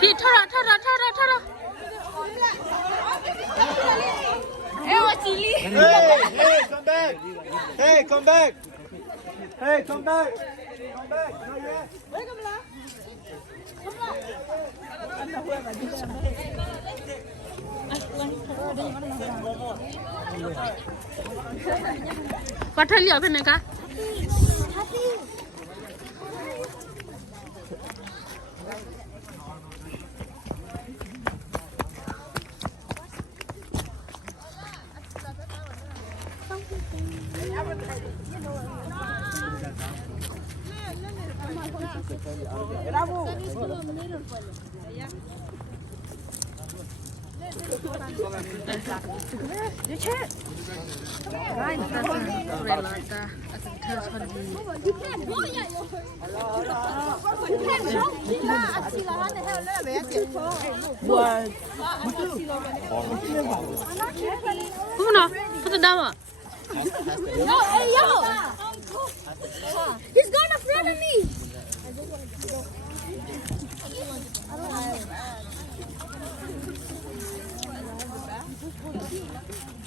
พี่ท่าHey, come back. Hey, come back. Come back. Not yet. วัดท่าเหลียวเป็นไงคะพูดเนาะพูดจะได้ป่ะ No, hey yo! He's going in front of me!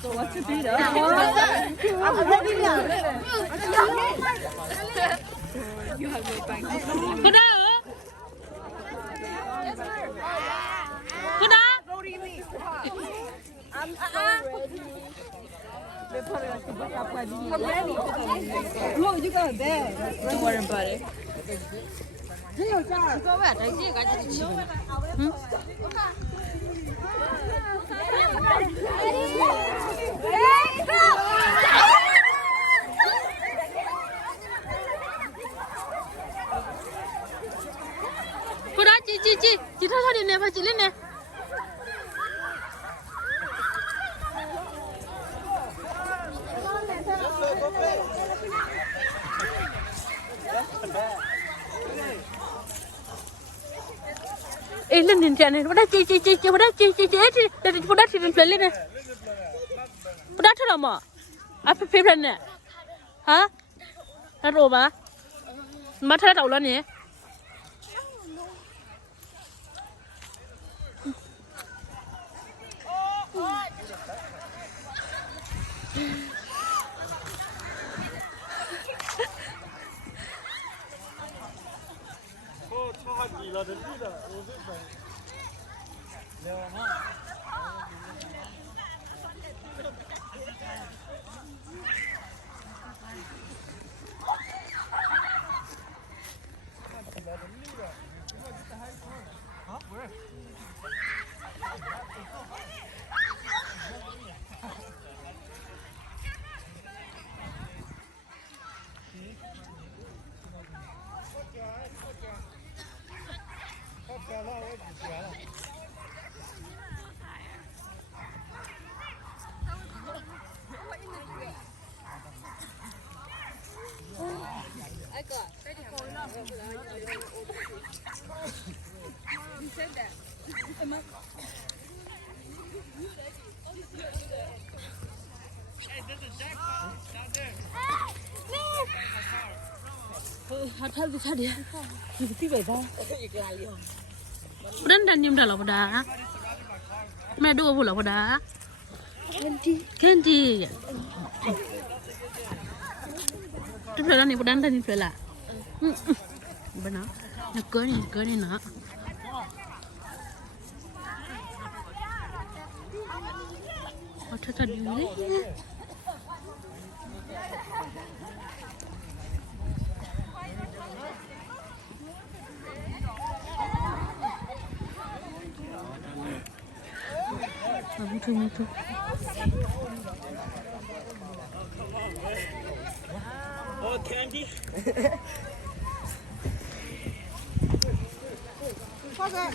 So what to do now? I'm ready now. You have no bank. พูดได้เหรอพูดได้ Look, you got a bag. Don't worry about it. Cô đó chị thôi đi nè, phải chị lên nè. Ê lên nhìn này, cô đó chị cô đó chị cô đó chị lên nè. Cô đó thế nào mà? À phê lên nè. Hả? Nó rồi mà. Mà thế đầu lên nè. Thật đi. Tí vậy ba. Đến đàn nhâm là đá. Mẹ đua vụ là đá. Kendi. Tức là này đàn đàn phải là. Bên nó. Nó cưới này nó. Thật đi đấy. Mutu. Oh, candy. Có cái